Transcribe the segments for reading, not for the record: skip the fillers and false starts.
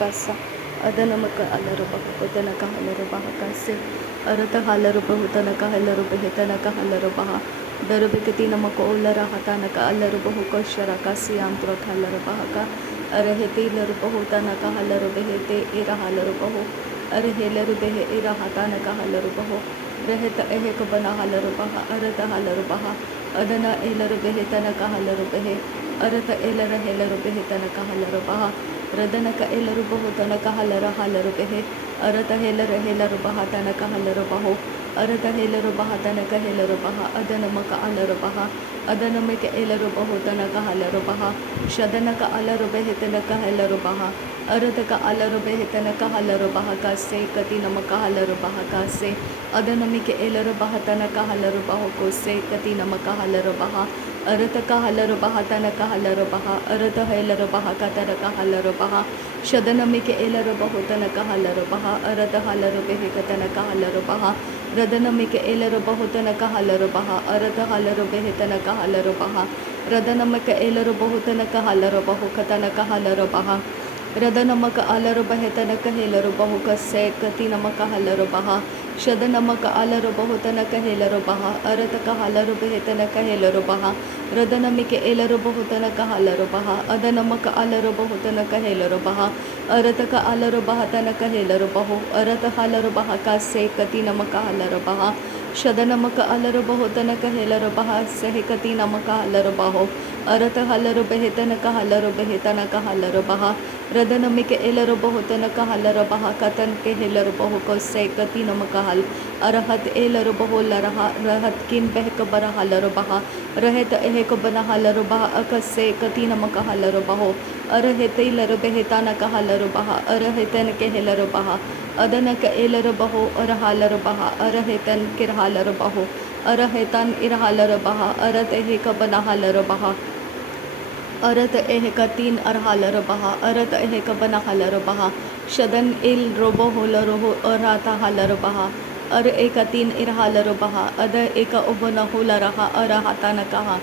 kasa adana maka alaru baha udana ka halaru baha kase arata halaru bahu tana ka halaru behetana ka halaru baha darabekati namako olara hatana ka alaru bahu koshara kasi antra ka halaru baha ka araheti laru bahu tana ka halaru behete ira halaru bahu arahelaru behe ira hatana ka halaru bahu रहता एहे को बना हलरु बहा अरत हलरु बहा अदना एलरु बेहे तनक हलरु बेहे अरत एलर हेलरु बेहे तनक हलरु बहा रदनक एलरु बहु तनक हलरु बेहे अरत हेलरु बहा तनक हलरु बहो अरत हेलरु बहा तनक हेलरु बहा अदनमक अलरु बहा अदनमक एलरु बहु तनक हलरु बहा शदनक अलरु बेहे तनक हेलरु बहा अरतक अलरु बेहे तनक हलरु बहा कासे कति नमक हलरु बहा कासे अदनमिक एलरु बहा तनक हलरु बहो कोसे कति नमक हलरु बहा अरतक हलरु बहा तनक हलरु बहा अरत हेलरु बहा कतरक हलरु बहा शदनमिक एलरु बहु तनक हलरु बहा अरत हलरु बेहे कतनक हलरु बहा रदनमिक एलरु बहु तनक हलरु बहा अरत हलरु बेहे तनक हलरु बहा रदनमिक एलरु बहु तनक हलरु बहु कतनक हलरु बहा रदनमक अलरु बहे तनक हेलरु बहु कसे कति नमक हलरु बहा शदनमक अलरु बहु तनक हेलरु बहा अरतक हलरु बहे तनक हेलरु बहा रदनमिक एलरु बहु तनक हलरु बहा अदनमक अलरु बहु तनक हेलरु बहा अरतक अलरु बहा तनक हेलरु बहु अरत हलरु बहा कसे कति नमक हलरु बहा शदनमक अलरु बहु तनक हेलरु बहा सह कति नमक हलरु बहो अरत हलरु बहे तनक हलरु बहे तनक हलरु बहा रदनमिक एलरु बहु तनक हलरु बहा कतन के हेलरु बहु को से कति नमक हल अरहत एलरु बहु लरहा रहत किन बहक बर हलरु बहा रहत एहक बना हलरु बहा अकसे कति नमक हलरु बहो अरहत एलरु बहे तनक हलरु बहा अरहतन के हेलरु बहा अदनक एलरु बहु अरहलरु बहा अरहतन के हलरु बहो अरहतन इरहलरु बहा अरत एहक बना हलरु बहा अरत एहक तीन अरहलरु बहा अरत एहक बना हलरु बहा शदन इल रोबो होलरु अराता हलरु बहा अर एक तीन इरहलरु बहा अद एक उबन होलरहा अरहता न कहा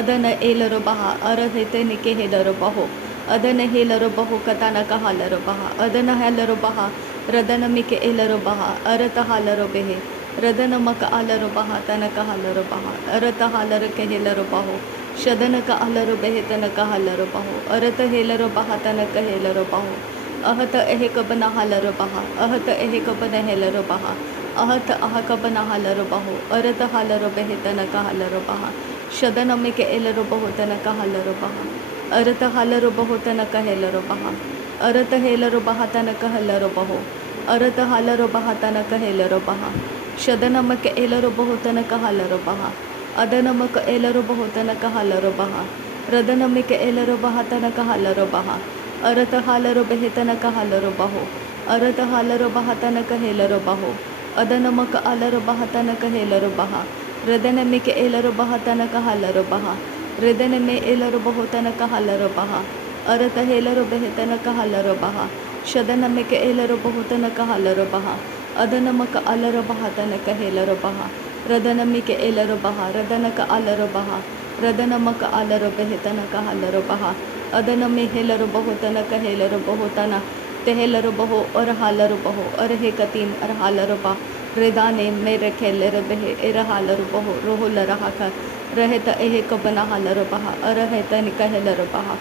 अदन एलरु बहा अरहते निके हेलरु बहो अदन हेलरु बहो कता न कहलरु बहा अदन हेलरु बहा रदन मिके एलरु बहा अरत हलरु बेहे रदन मक अलरु बहा तनक हलरु बहा अरत हलरु के हेलरु बहो शदन का अलरु बेहे तनक हलरु बहो अरत हेलरु बहा तनक हेलरु बहो अहत एहक बना हलरु बहा अहत एहक बना हेलरु बहा अहत अहक बना हलरु बहो अरत हलरु बेहे तनक हलरु बहा शदन मिके एलरु बहो तनक हलरु बहा अरत हलरु बहो तनक हेलरु बहा अरत हेलरु बहा तनक हलरु बहो अरत हलरु बहा तनक हेलरु बहा शदनमक एलरु बहु तनक हलरु बहा अदनमक एलरु बहु तनक हलरु बहा रदनमिक एलरु बहा तनक हलरु बहा अरत हलरु बेहे तनक हलरु बहो अरत हलरु बहा तनक हेलरु बहो अदनमक अलरु बहा तनक हेलरु बहा रदनमिक एलरु बहा तनक हलरु बहा रदनमे एलरु बहु तनक हलरु बहा अरत हेलरु बेहे तनक हलरु बहा शदनमिक एलरु बहु तनक हलरु बहा अदनमक अलरु बहा तनक हेलरु बहा रदनमिक एलरु बहा रदनक अलरु बहा रदनमक अलरु बेहे तनक हलरु बहा अदनमे हेलरु बहु तनक हेलरु बहु तना तेहलरु बहु और हलरु बहु और हे कतीन और हलरु बा रेदाने मेरे खेलरु बेहे एर हलरु बहु रोह लरहा का रहत एहक बना हलरु बहा अरहत निक हेलरु बहा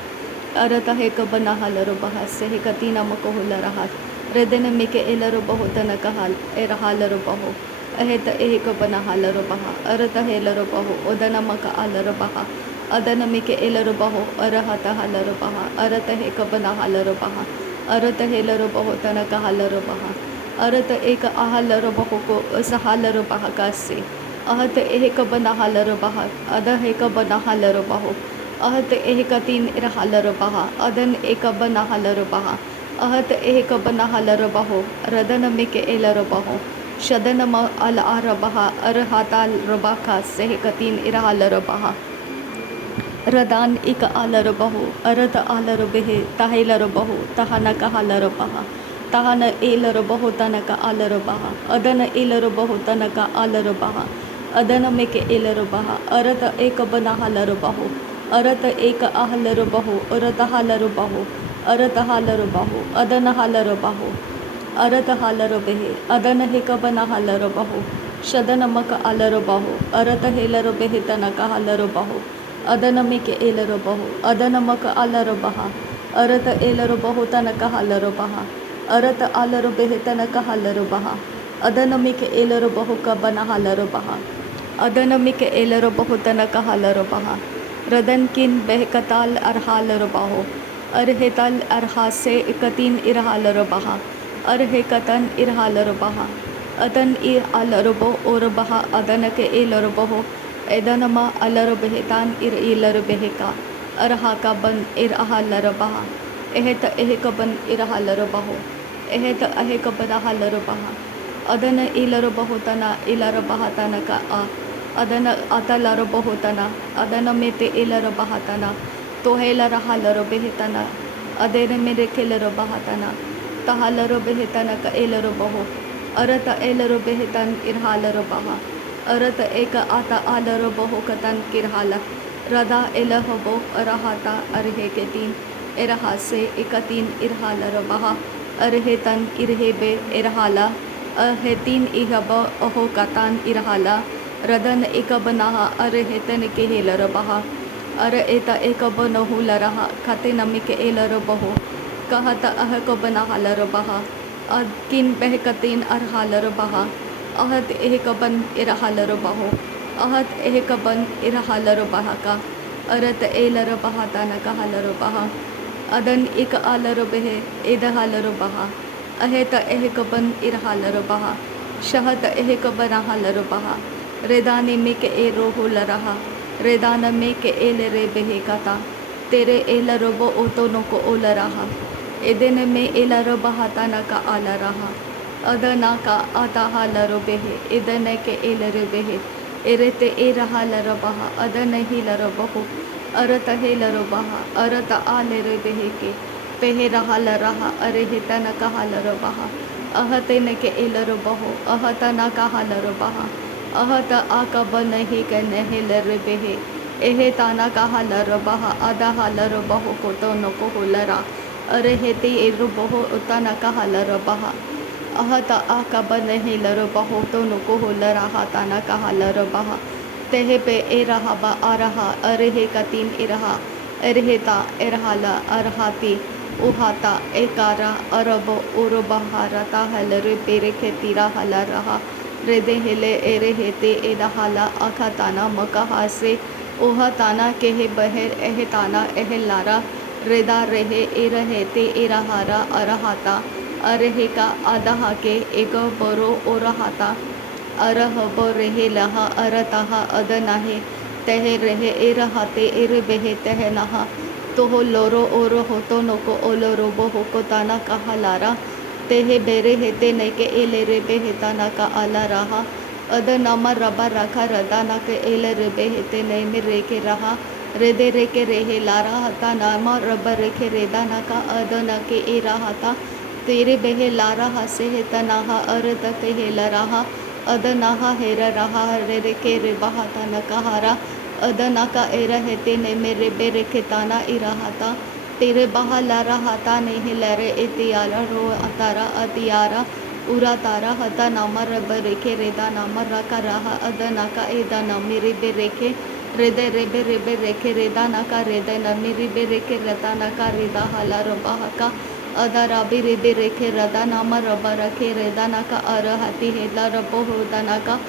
अरत हेक बना हलरु बहा से कतीना मको लरहा रदनमिक एलरु बहु तनक हल एर हलरु बहु अहत एहक बना हलरु बहा अरत हेलरु बहु उदनमक अलरु बहा अदनमिक एलरु बहु अरहत हलरु बहा अरत हेक बना हलरु बहा अरत हेलरु बहु तनक हलरु बहा अरत एक आहलरु बहु को सहलरु बहा कासे अहत एहक बना हलरु बहा अद हेक बना हलरु बहु अहत एहक तीन इरहलरु बहा अदन एक बना हलरु बहा अहत एहक बना हलरु बहु रदनमिक एलरु बहु शदनम अल आरबहा अरहताल रबाका सेह कतीन इरहलरु बहा रदान इक अलरु बहु अरत अलरु बेहे तहेलरु बहु तहनक हलरु बहा तहन एलरु बहु तनक अलरु बहा अदन एलरु बहु तनक अलरु बहा अदन मिक एलरु बहा अरत एक बना हलरु बहु अरत एक आहलरु बहु अरत हलरु बहु अरत हालर बाहु अदन हालर बाहु अरत हालर बेहे अदन हेकबन हालर बाहु शदन मक आलर बाहु अरत हेलर बेहे तनक हालर बाहु अदन मिक एलर बाहु अदन मक आलर बहा अरत एलर बाहु तनक हालर बहा अरत आलर बेहे तनक हालर बहा अदन मिक एलर बाहु कबन हालर बहा अदन मिक एलर बाहु तनक हालर बहा रदन किन बहकताल अरहालर बाहु अरहेतल अरहासे इकतीन इरहालर बहा अरहेकतन इरहालर बहा अदन इ अलरबो और बहा अदन के एलरबहो एदनमा अलरबहेतान इर इलरबहेका अरहाका बन इर अहालर बहा एहत एहक बन इरहालर बहो एहत अहेक बन हालर बहा अदन इलरबहो तना इलर बहा तनका आ अदन अतलर बहो तना अदन मेते इलर बहा तना तोहेलर हालर बेहतना अदेन मेरे केलर बहा तना तहालर बेहतना का एलर बहो अरत एलर बेहतन इरहालर बहा अरत एक आता आलर बहो कतन किरहाला रदा एलहबो अरहाता अरहे के तीन इरहासे इकतीन इरहालर बहा अरहे तन इरहेबे इरहाला अहे तीन इहब अहो कतान इरहाला रदन एकबनाहा अरहे तन के हेलर बहा अर एता एकब नहुलरहा खते नमिक एलर बहो कहत अह कबना हालर बहा किन बहकतीन अरहालर बहा अहत एहकबन इरहालर बहो अहत एहकबन इरहालर बहा का अरत एलर बहा तनक हालर बहा अदन इक आलर बहे एदहालर बहा अहेत एहकबन इरहालर बहा शहत एहकबन हालर बहा रेदानी में के ए रोहो लरहा रेदान में के एल रे बहे कता तेरे एलर बो ओतोनो को ओल रहा एदेन में एलर बहाता न का आला रहा अदना का आता हालर बेहे एदन के एलर बेहे एरेते ए रहा लर बहा अदन ही लर बहो अरत हे लर बहा अरत आलर बेहे के पेहे रहा लरहा अरे हे तन का हालर बहा अहते न के एलर बहो अहत न का हालर बहा अहत आका बन ही के नहेलर बेहे एहे ताना का हालर बहा अदा हालर बहो को तो न को होलरा अरे हेते एरु बहो उतना का हालर बहा अहत आका बन हेलर बहो तो न को होलरा हाताना का हालर बहा तेहे पे ए रहा बा आ रहा अरे हे कतीन इरहा अरहेता इरहाला अरहाती उहाता एकारा अरब उर बहारता हलर पेरे खेतीरा हला रहा रेदे हेले एरे हेते एदहाला आखा ताना मका हासे ओहा ताना के हे बहर एह ताना एह लारा रेदा रहे ए रहेते ए रहारा अरहाता अरहे का आदहा के एक बरो ओ रहाता अरह ब रहे लहा अरतहा अदनाहे तह रहे ए रहाते एर बेहे तह नहा तो हो लोरो ओर हो तो नको ओलोरो बो हो को ताना कहा लारा तेहे बेरे हेते नहीं के एले रे बेहे ताना का आला रहा अद नामा रबा रखा रदा ना के एले रे बेहेते नहीं में रे के रहा रेदे रे के रेहे लारा हता नामा रबा रेखे रेदा ना का अद न के ए रहा था तेरे बेहे लारा हसे हे तनाहा अर तक हे लराहा अद नाहा हेर रहा रे रे के रे बहाता न कहारा अद ना का ए रहते ने मेरे बेरे के ताना इ रहा था तेरे बहा ला रहा था नहीं लरे एतियारा रो अतारा अतियारा उरा तारा हता नामा रब रेखे रेदा नामा रका रहा अद ना का एदा नमी रिबे रेखे रेदे रेबे रेबे रेखे रेदा ना का रेदे नमी रिबे रेखे रता ना का रेदा हाला रबा का अदा राबी रेबे रेखे रदा नामा रबा रखे रेदा ना का अरहती हेला रबो होदा ना का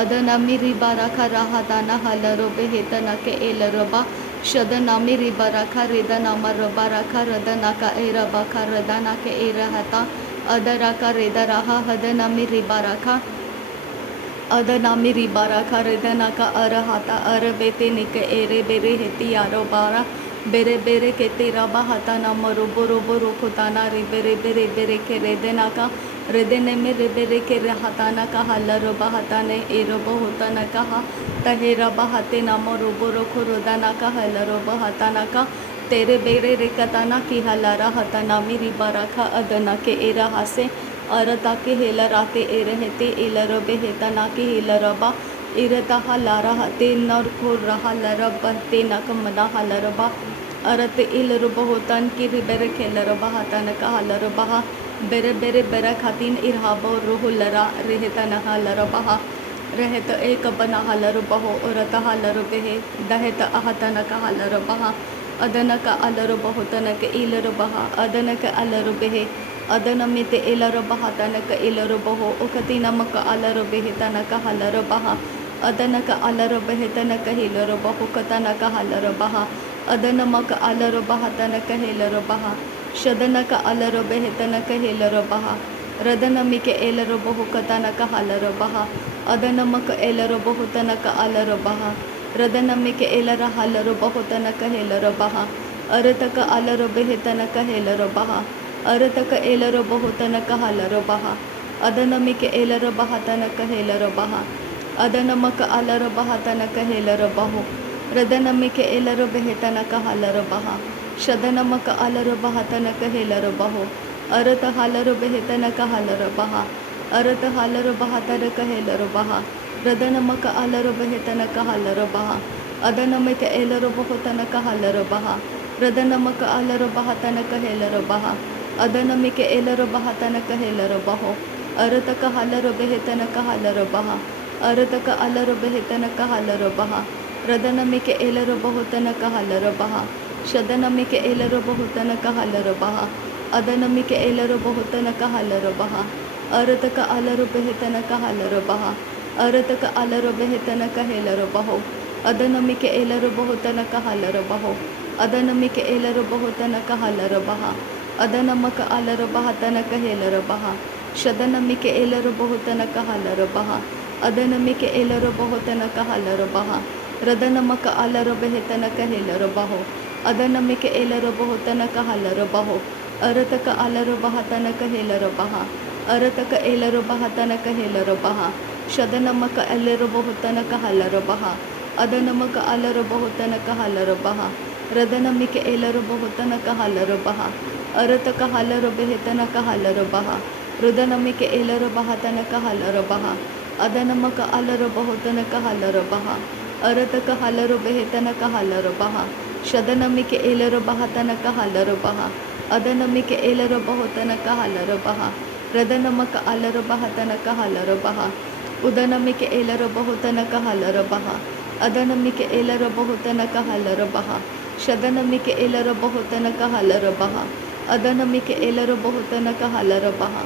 अद नमी रिबा रखा रहा दाना हल रोबे हेत न के एल रबा शद नामी रिबा रखा रेदा नामा रबा रखा रद ना का ए रबा खा रदा ना के ए रहता अद रखा रेदा रहा हद नामी रिबा रखा अद नामी रिबा रखा रेदा ना का अरहाता अर बेते निक एरे बेरे हेती यारो बारा बेरे बेरे के तेरा बहाता ना मरोबो रोबो रोखोताना रिबे रेबे रेबे रेखे रेदे ना का रेदे ने में रेबे रेखे रहता ना का हल रबा हता ने ए रबो होता ना कहा तहे रबा हते ना मरोबो रोखो रोदा ना का हल रबा हता ना का तेरे बेरे रेकता ना की हलारा हता नामी रिबा रखा अद ना के ए रहा से अरता के हेल राते ए रहते एल रबे हेता ना के हेल रबा इरता हलारा हते नर खो रहा लरब ते ना कमना हल रबा ಅರತೆ ಇಲ್ಲರು ಬಹುತಾನ್ ಕಿರಿ ಬೆರೆ ಕೆಲ್ಲರ ಬಹತನ ಕಹಲರ ಬಹ ಬೆರೆ ಬೆರೆ ಬೆರ ಖಾತಿನ್ ಇರ್ಹಾಬ ರುಹುಲ್ಲರ ರಿಹಿತನ ಹಲರ ಬಹ रहत एक बना हलर बहो औरत हलर बेहे दहत अहतन का हलर बहा अदन का अलर बहुतन के इलर बहा अदन के अलर बेहे अदन मित इलर बहा तनक इलर बहो उकति नमक अलर बेहे तनक हलर बहा अदन का अलर बेहे तनक हिलर बहो कतनक हलर बहा अदन मक अलर बहा तनक हिलर बहा शदन का अलर बेहे तनक हिलर बहा रदन मिके एलर बहु कतनक हलर बहा अदनमक एलर बहुतनक अलर बहा रदनमिके एलर हलर बहुतनक हेलर बहा अरतक अलर बेहतनक हेलर बहा अरतक एलर बहुतनक हलर बहा अदनमिके एलर बहतनक हेलर बहा अदनमक अलर बहतनक हेलर बहो रदनमिके एलर बेहतनक हलर बहा शदनमक अलर बहतनक हेलर बहो अरत हलर बेहतनक हलर बहा अरत हलर बहतर कहेलर बहा रदनमक अलर बेहतन कहलर बहा अदनमिक एलर बहुतन कहलर बहा रदनमक अलर बहतन कहेलर बहा अदनमिक एलर बहतन कहेलर बहो अरत कहलर बेहतन कहलर बहा अरत क अलर बेहतन कहलर बहा रदनमिक एलर बहुतन कहलर बहा शदनमिक एलर बहुतन कहलर बहा अदनमिक एलर बहुतन कहलर बहा अरतक अलर बेहतन कहलर बहा अरतक अलर बेहतन कहेलर बहो अदनमिक एलर बहुतन कहलर बहो अदनमिक एलर बहुतन कहलर बहा अदनमक अलर बहतन कहेलर बहा शदनमिक एलर बहुतन कहलर बहा अदनमिक एलर बहुतन कहलर बहा रदनमक अलर बेहतन कहेलर बहो अदनमिक एलर बहुतन कहलर बहो अरतक अलर बहतन कहेलर बहा अरतक एलर बहतन कहेलर बहा शदनमक एलर बहुतन कहलर बहा अदनमक अलर बहुतन कहलर बहा रदनमिक एलर बहुतन कहलर बहा अरतक हलर बेहतन कहलर बहा रुदनमिक एलर बहतन कहलर बहा अदनमक अलर बहुतन कहलर बहा अरतक हलर बेहतन कहलर बहा शदनमिक एलर बहतन कहलर बहा अदनमिक एलर बहुतन कहलर बहा रदनमक अलर बहतन कहलर बहा उदनमिक एलर बहुतन कहलर बहा अदनमिक एलर बहुतन कहलर बहा शदनमिक एलर बहुतन कहलर बहा अदनमिक एलर बहुतन कहलर बहा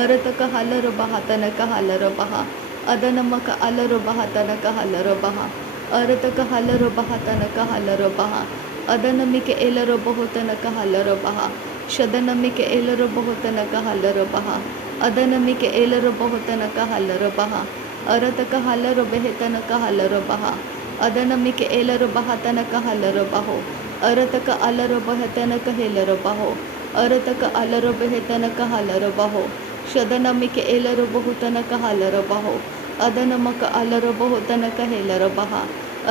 अरतक हलर बहतन कहलर बहा अदनमक अलर बहतन कहलर बहा अरतक हलर बहतन कहलर बहा अदनमिक एलर बहुतन कहलर बहा शदनमिक एलर बहुतन कहलर बहा अदनमिक एलर बहुतन कहलर बहा अरतक हलर बेहतन कहलर बहा अदनमिक एलर बहतन कहलर बहो अरतक अलर बहतन कहेलर बहो अरतक अलर बेहतन कहलर बहो शदनमिक एलर बहुतन कहलर बहो अदनमक अलर बहुतन कहेलर बहा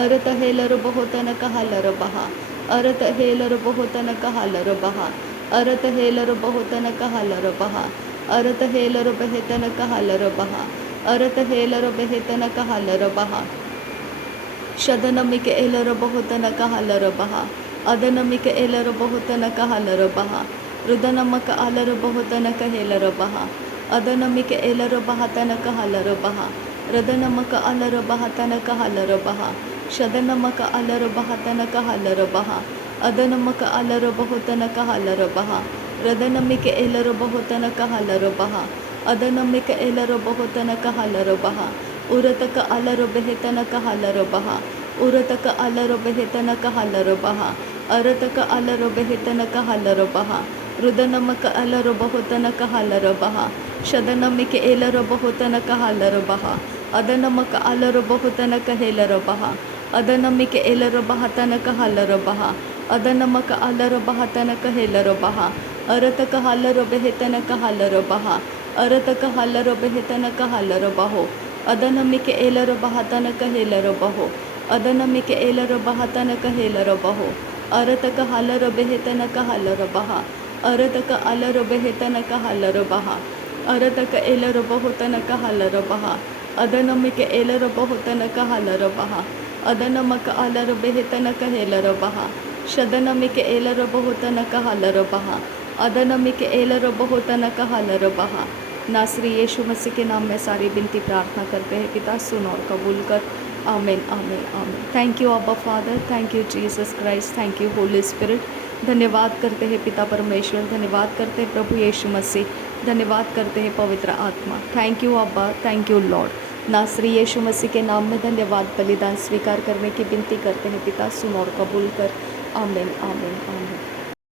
अरत हेलर बहुतन कहलर बहा अरत हेलर बहुतन कहलर बहा अरत हेलर बहुतन कहलर बहा अरत हेलर बेहतन कहलर बहा अरत हेलर बेहतन कहलर बहा शदनमिक एलर बहुतन कहलर बहा अदनमिक एलर बहुतन कहलर बहा रुदनमक अलर बहुतन कहेलर बहा अदनमिक एलर बहतन कहलर बहा रदनमक अलर बहतन कहलर बहा शदनमक अलर बहतन कहलर बहा अदनमक अलर बहुतन कहलर बहा रदनमिक एलर बहुतन कहलर बहा अदनमिक एलर बहुतन कहलर बहा उरतक अलर बेहतन कहलर बहा उरतक अलर बेहतन कहलर बहा अरतक अलर बेहतन कहलर बहा रुदनमक अलर बहुतन कहलर बहा शदनमिक एलर बहुतन कहलर बहा अदनमक अलर बहुतन कहेलर बहा अदनमिक एलर बहतन कहलर बहा अदनमक अलर बहतन कहेलर बहा अरतक हलर बेहतन कहलर बहा अरतक हलर बेहतन कहलर बहो अदनमिक एलर बहतन कहेलर बहो अदनमिक एलर बहतन कहेलर बहो अरतक हलर बेहतन कहलर बहा अरतक अलर बेहतन कहलर बहा अरतक एलर बहुतन कहलर बहा अदनमिक एलर बहुतन कहलर बहा अदनमक अलर बेहतन कहेलर बहा शदनमिक एलरबहुतनक हलरबहा अदनमिक एलरबहुतनक हलरबहा। नासरी यीशु मसीह के नाम में सारी विनती प्रार्थना करते हैं पिता, सुन और कबूल कर। आमीन आमीन आमीन। थैंक यू अब्बा father, thank you Jesus Christ, thank you Holi spirit. धन्यवाद करते हैं पिता परमेश्वर, धन्यवाद करते हैं प्रभु यीशु मसीह, धन्यवाद करते हैं पवित्र आत्मा। थैंक यू अब्बा, थैंक यू लॉर्ड। नासरी यीशु मसीह के नाम में धन्यवाद। बलिदान स्वीकार करने की विनती करते हैं पिता, सुन और कबूल कर। आमीन आमीन आमीन।